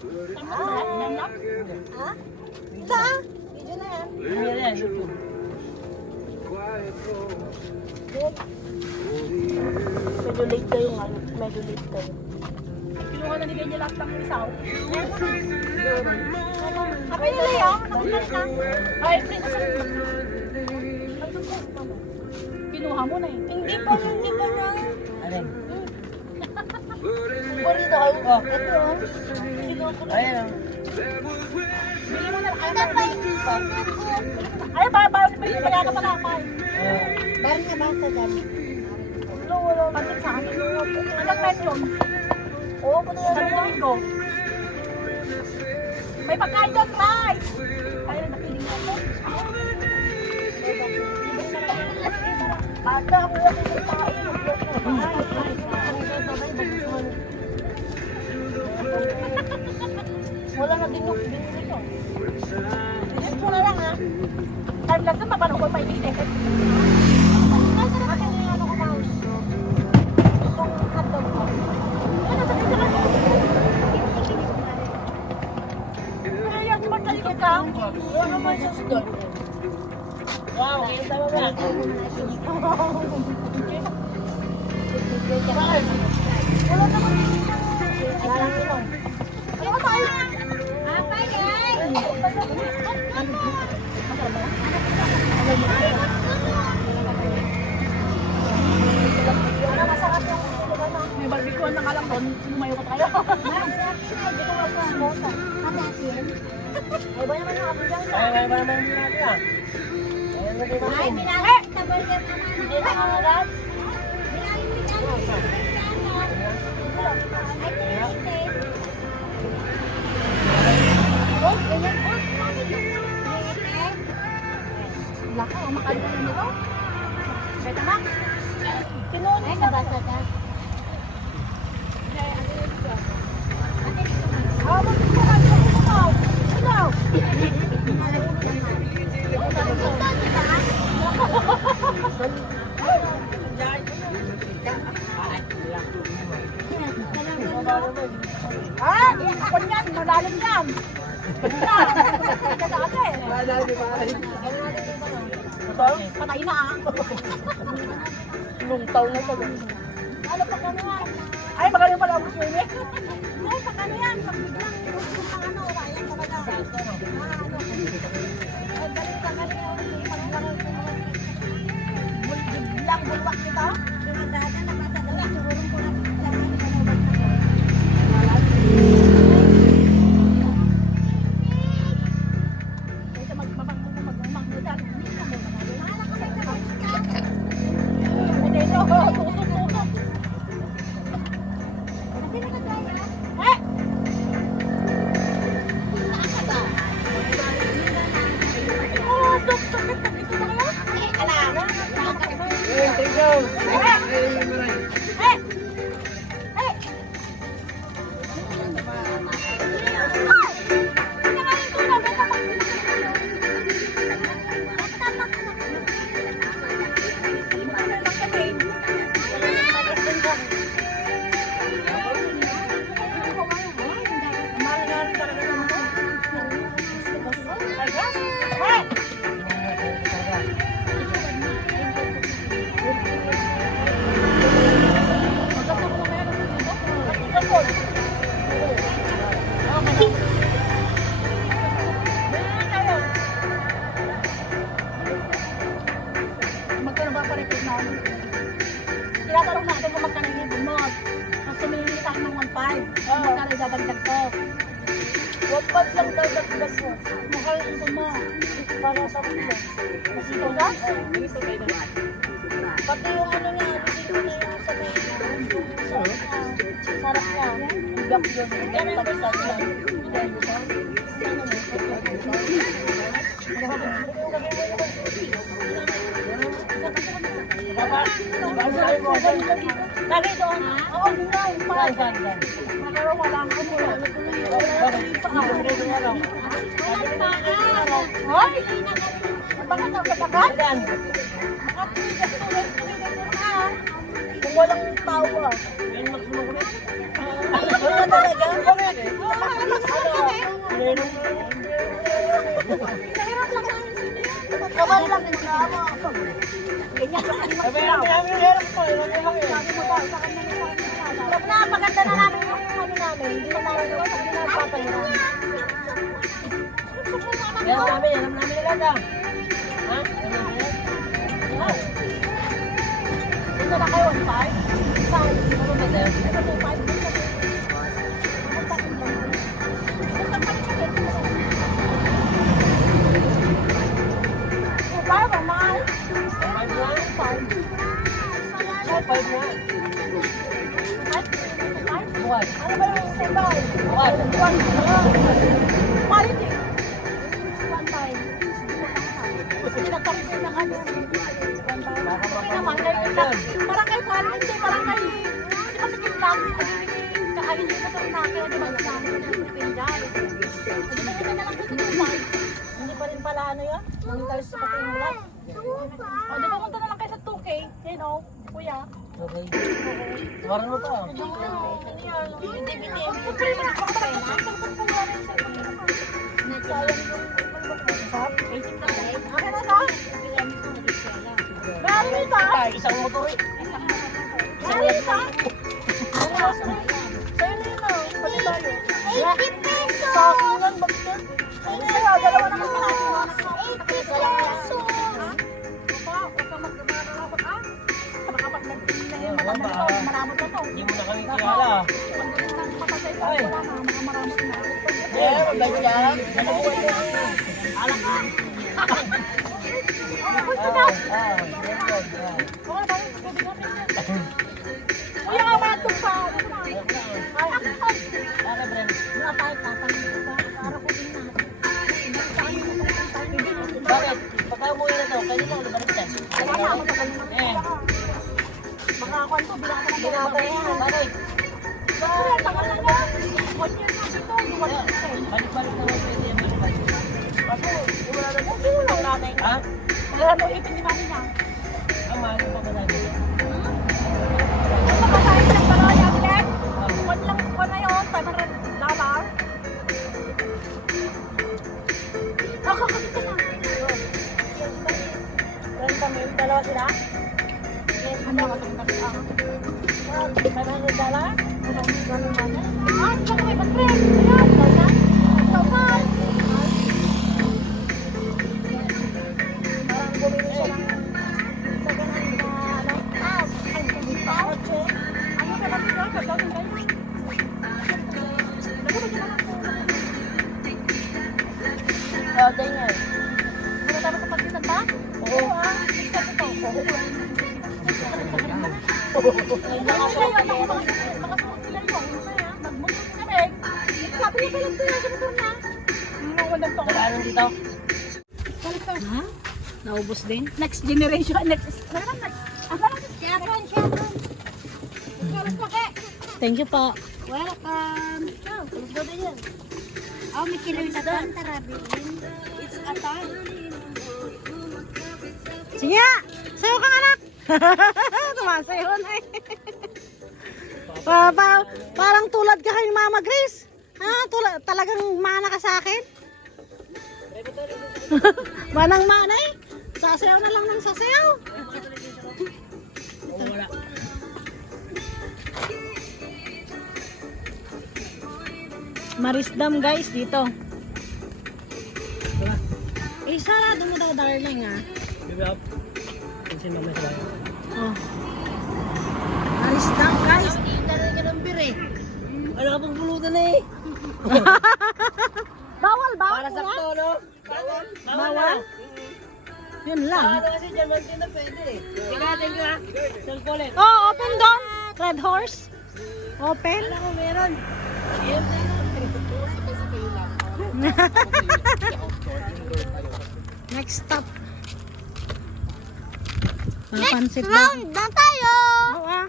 Ha? Isa? Video na yan. Yan. Medyo late kayo nga. Medyo late kayo. Kinuha na ni Kenya lahat ng isaw. Sabi nila yun. Nakapal na. Ay, friend, kinuha mo na eh. Hindi pa na. Alin? Burrito kayo. Oh. Ito oh. Kinuha ko na. Ayan. Bili mo na. Ay, tatay. Ay, para kaya ka malakay. Barin nga ba sa dami? Wala. Pansin sa akin. Hanggang night yun. Oo, kung nila sa Domingo. May pagkain doon, rice! Kaya rin napiling natin. Bata, wala ko yung tayo. Wala na din yung binili ko. Inis mo na lang ha. Time lang sa paano ko pa inisip. Nasa na kasi yung ano ko mouse. Itong hotdog ko. Ano sa pizza lang? Kaya yung magkalikot ka. Wala naman siya sa doon. Wow, kita mo ba? Wala naman dito. Wala naman. Ano ba tayo? Apay guys! Ano masarap yung ano? May barbecue na nga lang doon. Lumayo ko tayo. Hindi ko wag na mosa. Ano asin? Ay ba naman yung apple dyan? Ay, naman din natin ah. Ayan na din Ay, natin. binalik. Tabal ka naman. Hindi na ako agad. Ay, tinitip. Oh, ganyan. Oh, tinitip. Laka, makalimutan nito. Beta Max. Kinuha Ay, nabasa ka. Ah, bakit mo kayo ikaw? Ikaw. Ah, ako niyan, malalim yan. Basta, ka sa akin. Patay na ah. Luntaw na sa doon. Ano pa kami nga? Ay, magaling pala ako swimming. Ay, sa kanya yan. Pag biglang yung ano, kaya talaga. Ano? Ay, balik sa kanya. Biglang bulwak kita. Sumadada na matagawa. Siguro ko na sa Kasi magmamang mo dyan. Eh! Oh, doktor, ito ba kayo? Thank you. Eh! Eh! Magkano ba pa-repeat na ano? Tinatanong natin kung magkano yung ibon mo. Tapos sumili sa akin ng 1.5. Magkano idadagdag ko? 1.5 lang dadagdas mo. Magkano yung ibon mo? Para sa mga. Kasi ito ka? Pati yung ano niya, dito na yung sa may sarap niya. Ibak yun. Ganun yung basta niya. Lagi doon. Oo, doon. Pero wala akong mula. Hoy! Bakit ang katakan? Kung walang tawa. Wala talaga. Sabi mo daw, sa kanya na pag napaganda na namin yung ano namin, hindi na namin nagpapahiram. Kaya namin, alam namin talaga. Ha? Alam namin? Wow. Ito na kayo, 1.5? Saan? Ano ba ito? Ito 2.5. Para mahal. Five na. Buwan. Ano ba yung sandal? Buwan. Quality. One time. Pinagparis na kanya. Okay naman, parang kay quality, parang kay di ba sige lang, kakain dito sa nakin, di ba sa amin ng Pinday. Di ba kita na lang gusto ng bike? Hindi pa rin pala ano yun? Monitors sa pakimulat. O di ba punta na lang kayo sa 2K, you know, kuya. Okay. Tawaran mo pa. Isang motor eh. Hindi mo na kami kilala. Ay. Eh, mabait ka. Alak ka. Kuya ka matong pa. Bakit? Pagka umuwi na to, pwede mo ulit balik tayo. Eh. Makakuan to, bilang ka ng Ginagawa yan. Bakit? Kuya, takal na niya. 1 year na dito, luwal na siya. Balik-balik na pwede yan. Balik-balik. Wala na mo, wala natin. Ha? Wala mo ipin ni mami niya. Ang mahal yung pagkasali. Ang makasahin ng pala, Yamilet. One lang ko na yun, $500. Kakakabit ka na. Renta mo yung dalawa sila? Yes, ano ka itong tabi ang? $500? Ah, hindi ka may pag-friend. Ayan, 1,000. Parang bumili siya ng sa ganun na ano? Ay, kotse. Ano ka lang dito? Pagkawin kayo. Lagyan mo dyan lang po. Ganyan. Ano dapat sa pagkitan ba? Oo. Isa ko to. Oo. Mga suot sila yung. Nagmutok na rin. Sabi niya pala ito yung ganito na. Mga walang to. Nagaanan dito? Ha? Naubos din? Next generation. Next. Chevron. Thank you po. Welcome. Let's go din yan. Oh, may kilo yung tatan, tarabin. It's a ton. Sige nga! Sayo kang anak! Tumasayo na eh. Parang tulad ka kay Mama Grace. Ha? Talagang mana ka sa akin? Manang-mana eh. Sasayaw na lang ng sasayaw. Wala. Marisdam guys dito. Eh, sarado mo daw darling ah. Give up. Pansin mo may sabay. Oh. Marisdam guys. Ano ka pang bulutan eh? Bawal ba? Para sa to, no? Bawal. Bawal? Yun lang. Ano kasi dyan, mantin na pwede eh. Tingnan ka. Saan ko ulit? Oh, open doon. Red horse. Open. Alam ko meron. Next stop. Next round na tayo. Oo ah.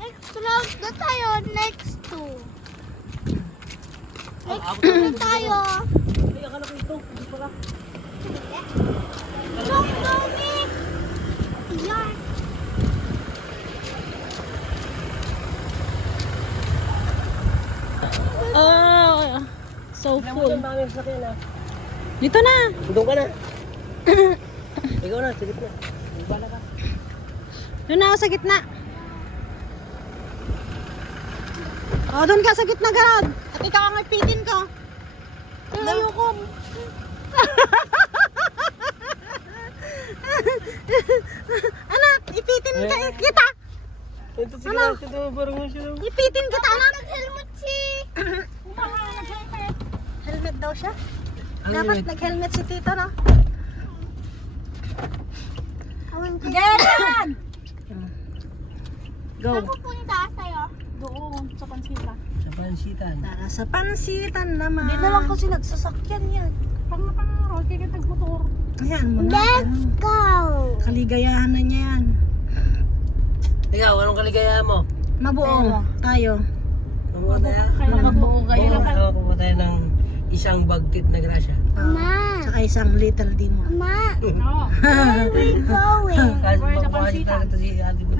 Next round na tayo. Next two. Next two na tayo. Ay, akala ko ito. Hindi pala. Don't go me. Yan. Oh, so Alam mo full. dyan, mami, sakyan ah. Dito na. Doon ka na. Ikaw na, silip na. Bala ka. Doon na ako sa gitna. O, doon ka sa gitna, Garod. At ikaw ang ipitin ko. Ayoko. Anak, ipitin kita. Ito siguro, ito parang mo siya. Ipitin kita, anak. Nag-helmet si... Nag-helmet. Helmet daw siya. Ano Dapat yun? nag-helmet si Tito, no? Ganyan! Go. Pupunta sa'yo? Doon, sa pansita. Sa pansitan. Para sa pansitan naman. Hindi naman kasi nagsasakyan yan. Pang-pang-roll, kaya tag-motor. Ayan mo na. Let's go! Kaligayahan na niya yan. Ikaw, anong kaligayahan mo? Mabuo tayo. Mabuo tayo? Kaya magbuo kayo lang. Mabuo tayo ng isang bagtit na grasya. Tsaka isang little demo. No. Kasi Where sa mabuhay pansitan? talaga ito si Ate Bud.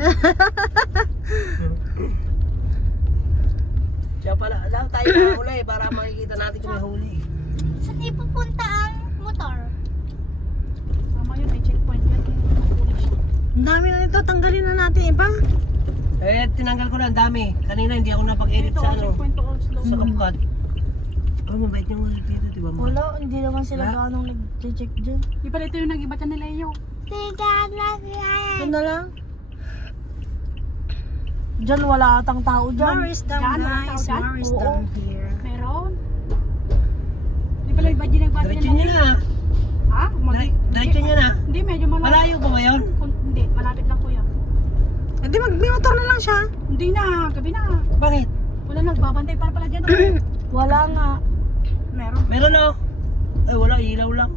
Siya pala, dapat tayo nakahuli para makikita natin kung may huli. Saan ipupunta ang motor? Tama yun, may checkpoint yun. Ang dami na nito. Tanggalin na natin iba. Eh, tinanggal ko na ang dami. Kanina hindi ako napag-edit Dito, sa ano, checkpoint to all slow. sa CapCut. Oh, mabait yung ulit dito, di ba? Ma? Wala, hindi naman sila Wala. ganong nag-check dyan. Di pala ito yung nag-iba ka nila iyo. Ito na lang. Dyan wala atang tao Where is the Dyan, walang guys? tao dyan? Where is Oo. the here? Meron. Di pala yung budget ng budget Diretso niya na. Ha? Diretso niya na. Hindi, medyo malapit. Malayo ba ngayon? Hindi, malapit lang kuya. Hindi, may motor na lang siya. Hindi na, gabi na. Bakit? Wala nagbabantay para pala dyan. Wala nga. Meron. Meron oh. Ay, wala. Ilaw lang.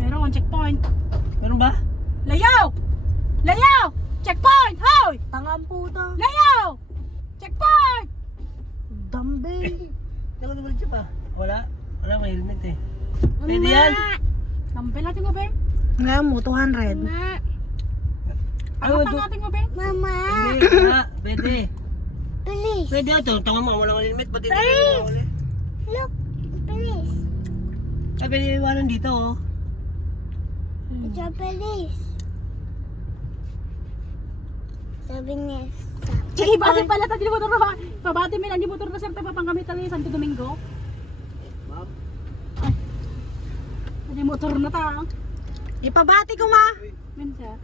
Meron, checkpoint. Meron ba? Layaw! Layaw! Checkpoint! Hoy! Tangang puta. Layaw! Checkpoint! Dumbbell. Nakatubalik siya pa. Wala. Wala, may helmet eh. Pwede yan? Dumbbell natin mo, Ben? Ngayon mo, 200. Pangapang natin mo, Ben? Hindi, wala. Pwede. Please. Pwede ito. Tanga mo, walang helmet. Pati dito na huli. Look, please. Ay, pwede iwanan dito oh. Please. Sabi niya. Sige, bati pala tayo di motor na. Pabati mo lang di motor na sir tayo papanggamit tayo Santo Domingo. Ay. Di motor na ta. Ipabati ko, ma. Men sir.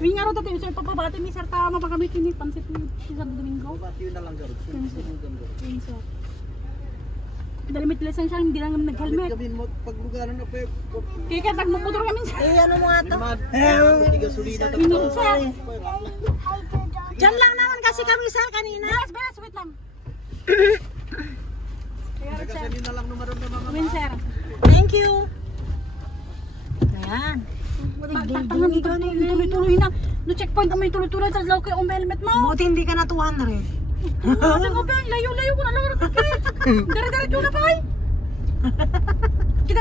Wing nga ro tayo sir papabati mi sir ta mapagamit ni pansit ni Santo Domingo. Pati yun na lang garo. Wing sir. Dali may lisensya hindi lang nag-helmet. mo pag lugaran na pe. Kaya kaya tagmumotor kami sir. Ano mo nga to? Hindi gasolina Minum sir. Diyan lang naman kasi kami sa kanina. Beres, wait lang. Kaya sir. na lang numero ng mga Wing sir. Thank you. Ayan. Tangan dito tuloy-tuloy na. No checkpoint kami tuloy-tuloy sa low kay helmet mo. Buti hindi ka na 200. Ano ko ba? Layo-layo ko na lang. Dere-dere na pa. Kita